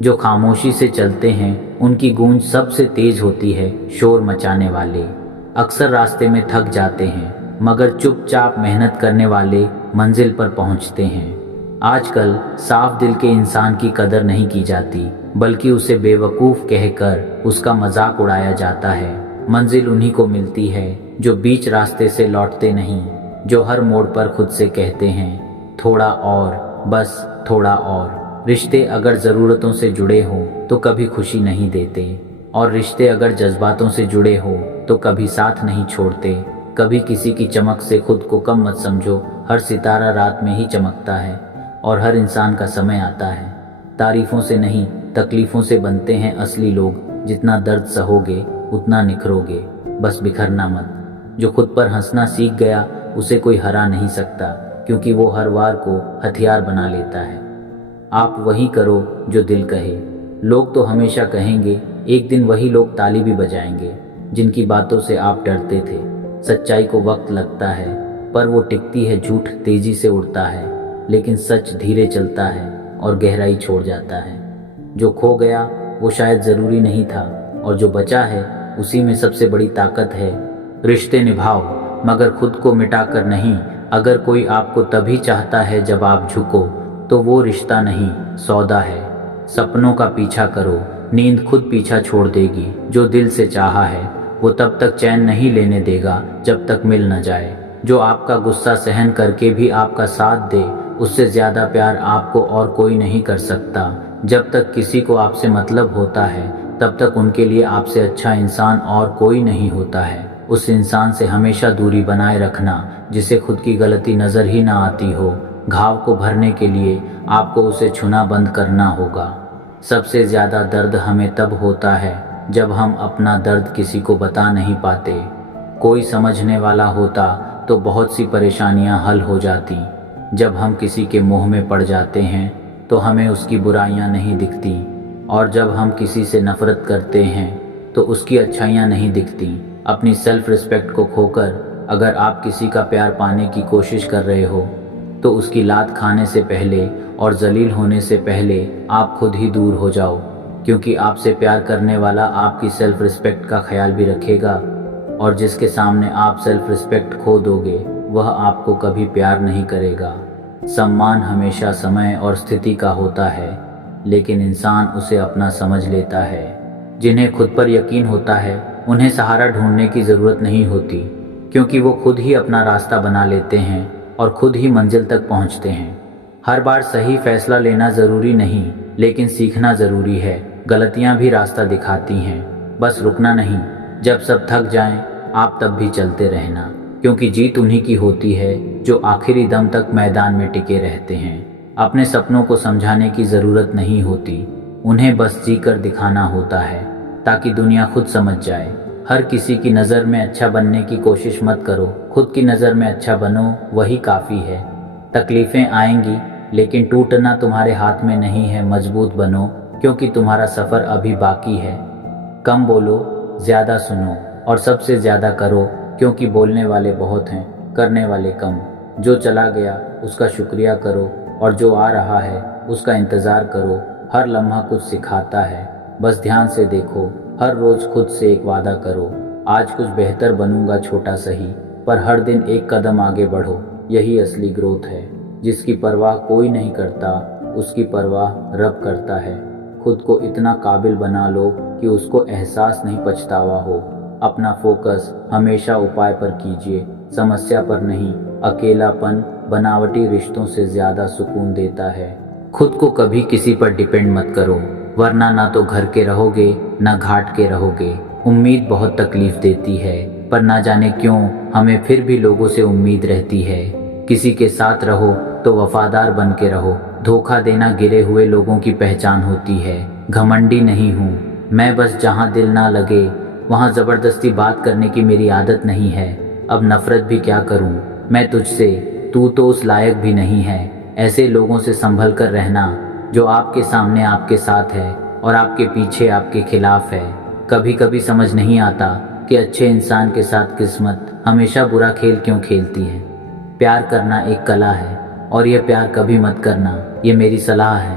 जो खामोशी से चलते हैं उनकी गूंज सबसे तेज होती है शोर मचाने वाले। अक्सर रास्ते में थक जाते हैं मगर चुपचाप मेहनत करने वाले मंजिल पर पहुंचते हैं। आजकल साफ दिल के इंसान की कदर नहीं की जाती बल्कि उसे बेवकूफ़ कहकर उसका मजाक उड़ाया जाता है। मंजिल उन्हीं को मिलती है जो बीच रास्ते से लौटते नहीं, जो हर मोड़ पर खुद से कहते हैं थोड़ा और, बस थोड़ा और। रिश्ते अगर ज़रूरतों से जुड़े हों तो कभी खुशी नहीं देते, और रिश्ते अगर जज्बातों से जुड़े हों तो कभी साथ नहीं छोड़ते। कभी किसी की चमक से खुद को कम मत समझो, हर सितारा रात में ही चमकता है और हर इंसान का समय आता है। तारीफ़ों से नहीं तकलीफ़ों से बनते हैं असली लोग। जितना दर्द सहोगे उतना निखरोगे, बस बिखरना मत। जो खुद पर हंसना सीख गया उसे कोई हरा नहीं सकता, क्योंकि वो हर वार को हथियार बना लेता है। आप वही करो जो दिल कहे। लोग तो हमेशा कहेंगे, एक दिन वही लोग ताली भी बजाएंगे जिनकी बातों से आप डरते थे। सच्चाई को वक्त लगता है पर वो टिकती है, झूठ तेजी से उड़ता है लेकिन सच धीरे चलता है और गहराई छोड़ जाता है। जो खो गया वो शायद ज़रूरी नहीं था, और जो बचा है उसी में सबसे बड़ी ताकत है। रिश्ते निभाओ मगर खुद को मिटाकर नहीं। अगर कोई आपको तभी चाहता है जब आप झुको तो वो रिश्ता नहीं सौदा है। सपनों का पीछा करो, नींद खुद पीछा छोड़ देगी। जो दिल से चाहा है वो तब तक चैन नहीं लेने देगा जब तक मिल न जाए। जो आपका गुस्सा सहन करके भी आपका साथ दे, उससे ज़्यादा प्यार आपको और कोई नहीं कर सकता। जब तक किसी को आपसे मतलब होता है तब तक उनके लिए आपसे अच्छा इंसान और कोई नहीं होता है। उस इंसान से हमेशा दूरी बनाए रखना जिसे खुद की गलती नज़र ही ना आती हो। घाव को भरने के लिए आपको उसे छूना बंद करना होगा। सबसे ज़्यादा दर्द हमें तब होता है जब हम अपना दर्द किसी को बता नहीं पाते। कोई समझने वाला होता तो बहुत सी परेशानियां हल हो जाती। जब हम किसी के मोह में पड़ जाते हैं तो हमें उसकी बुराइयां नहीं दिखती, और जब हम किसी से नफ़रत करते हैं तो उसकी अच्छाइयां नहीं दिखती। अपनी सेल्फ रिस्पेक्ट को खोकर अगर आप किसी का प्यार पाने की कोशिश कर रहे हो तो उसकी लात खाने से पहले और जलील होने से पहले आप खुद ही दूर हो जाओ, क्योंकि आपसे प्यार करने वाला आपकी सेल्फ रिस्पेक्ट का ख्याल भी रखेगा, और जिसके सामने आप सेल्फ रिस्पेक्ट खो दोगे वह आपको कभी प्यार नहीं करेगा। सम्मान हमेशा समय और स्थिति का होता है, लेकिन इंसान उसे अपना समझ लेता है। जिन्हें खुद पर यकीन होता है उन्हें सहारा ढूंढने की ज़रूरत नहीं होती, क्योंकि वो खुद ही अपना रास्ता बना लेते हैं और खुद ही मंजिल तक पहुंचते हैं। हर बार सही फैसला लेना ज़रूरी नहीं, लेकिन सीखना ज़रूरी है। गलतियां भी रास्ता दिखाती हैं, बस रुकना नहीं। जब सब थक जाएं आप तब भी चलते रहना, क्योंकि जीत उन्हीं की होती है जो आखिरी दम तक मैदान में टिके रहते हैं। अपने सपनों को समझाने की ज़रूरत नहीं होती, उन्हें बस जी कर दिखाना होता है ताकि दुनिया खुद समझ जाए। हर किसी की नज़र में अच्छा बनने की कोशिश मत करो, खुद की नज़र में अच्छा बनो, वही काफ़ी है। तकलीफ़ें आएंगी लेकिन टूटना तुम्हारे हाथ में नहीं है। मजबूत बनो क्योंकि तुम्हारा सफ़र अभी बाकी है। कम बोलो, ज़्यादा सुनो, और सबसे ज़्यादा करो, क्योंकि बोलने वाले बहुत हैं, करने वाले कम। जो चला गया उसका शुक्रिया करो, और जो आ रहा है उसका इंतज़ार करो। हर लम्हा कुछ सिखाता है, बस ध्यान से देखो। हर रोज़ खुद से एक वादा करो, आज कुछ बेहतर बनूंगा, छोटा सही, पर हर दिन एक कदम आगे बढ़ो। यही असली ग्रोथ है। जिसकी परवाह कोई नहीं करता उसकी परवाह रब करता है। खुद को इतना काबिल बना लो कि उसको एहसास नहीं पछतावा हो। अपना फोकस हमेशा उपाय पर कीजिए, समस्या पर नहीं। अकेलापन बनावटी रिश्तों से ज़्यादा सुकून देता है। खुद को कभी किसी पर डिपेंड मत करो, वरना ना तो घर के रहोगे ना घाट के रहोगे। उम्मीद बहुत तकलीफ देती है, पर ना जाने क्यों हमें फिर भी लोगों से उम्मीद रहती है। किसी के साथ रहो तो वफादार बन के रहो। धोखा देना गिरे हुए लोगों की पहचान होती है। घमंडी नहीं हूँ मैं, बस जहाँ दिल ना लगे वहाँ ज़बरदस्ती बात करने की मेरी आदत नहीं है। अब नफ़रत भी क्या करूँ मैं तुझसे, तू तो उस लायक भी नहीं है। ऐसे लोगों से संभल कर रहना जो आपके सामने आपके साथ है और आपके पीछे आपके खिलाफ है। कभी कभी समझ नहीं आता कि अच्छे इंसान के साथ किस्मत हमेशा बुरा खेल क्यों खेलती है। प्यार करना एक कला है, और ये प्यार कभी मत करना, ये मेरी सलाह है।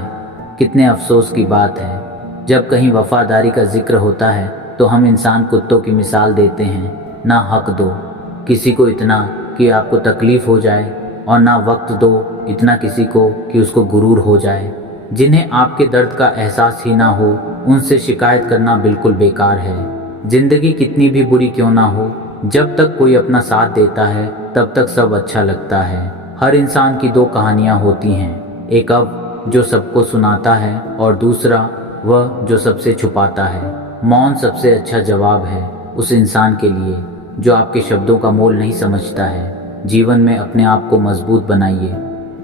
कितने अफसोस की बात है, जब कहीं वफादारी का जिक्र होता है तो हम इंसान कुत्तों की मिसाल देते हैं। ना हक दो किसी को इतना कि आपको तकलीफ़ हो जाए, और ना वक्त दो इतना किसी को कि उसको गुरूर हो जाए। जिन्हें आपके दर्द का एहसास ही ना हो, उनसे शिकायत करना बिल्कुल बेकार है। ज़िंदगी कितनी भी बुरी क्यों ना हो, जब तक कोई अपना साथ देता है तब तक सब अच्छा लगता है। हर इंसान की दो कहानियाँ होती हैं, एक अब जो सबको सुनाता है और दूसरा वह जो सबसे छुपाता है। मौन सबसे अच्छा जवाब है उस इंसान के लिए जो आपके शब्दों का मोल नहीं समझता है। जीवन में अपने आप को मजबूत बनाइए।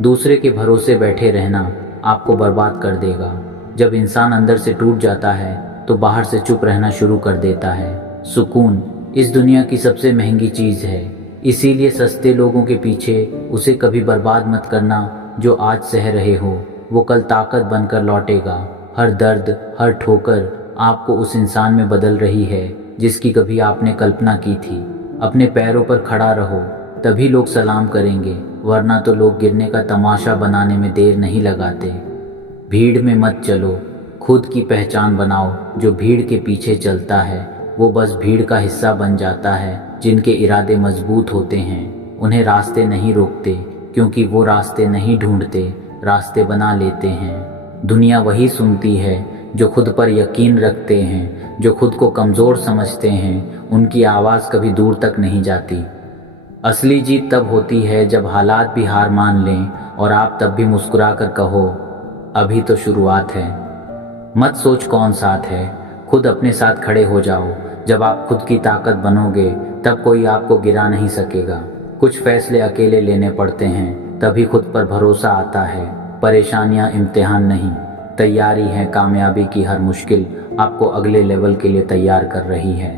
दूसरे के भरोसे बैठे रहना आपको बर्बाद कर देगा। जब इंसान अंदर से टूट जाता है तो बाहर से चुप रहना शुरू कर देता है। सुकून इस दुनिया की सबसे महंगी चीज़ है, इसीलिए सस्ते लोगों के पीछे उसे कभी बर्बाद मत करना। जो आज सह रहे हो वो कल ताकत बनकर लौटेगा। हर दर्द, हर ठोकर आपको उस इंसान में बदल रही है जिसकी कभी आपने कल्पना की थी। अपने पैरों पर खड़ा रहो, तभी लोग सलाम करेंगे, वरना तो लोग गिरने का तमाशा बनाने में देर नहीं लगाते। भीड़ में मत चलो, खुद की पहचान बनाओ। जो भीड़ के पीछे चलता है वो बस भीड़ का हिस्सा बन जाता है। जिनके इरादे मजबूत होते हैं उन्हें रास्ते नहीं रोकते, क्योंकि वो रास्ते नहीं ढूंढते, रास्ते बना लेते हैं। दुनिया वही सुनती है जो खुद पर यकीन रखते हैं, जो खुद को कमज़ोर समझते हैं। उनकी आवाज़ कभी दूर तक नहीं जाती। असली जीत तब होती है जब हालात भी हार मान लें और आप तब भी मुस्कुरा कर कहो, अभी तो शुरुआत है। मत सोच कौन साथ है, खुद अपने साथ खड़े हो जाओ। जब आप खुद की ताकत बनोगे तब कोई आपको गिरा नहीं सकेगा। कुछ फैसले अकेले लेने पड़ते हैं, तभी खुद पर भरोसा आता है। परेशानियां इम्तिहान नहीं, तैयारी है कामयाबी की। हर मुश्किल आपको अगले लेवल के लिए तैयार कर रही है।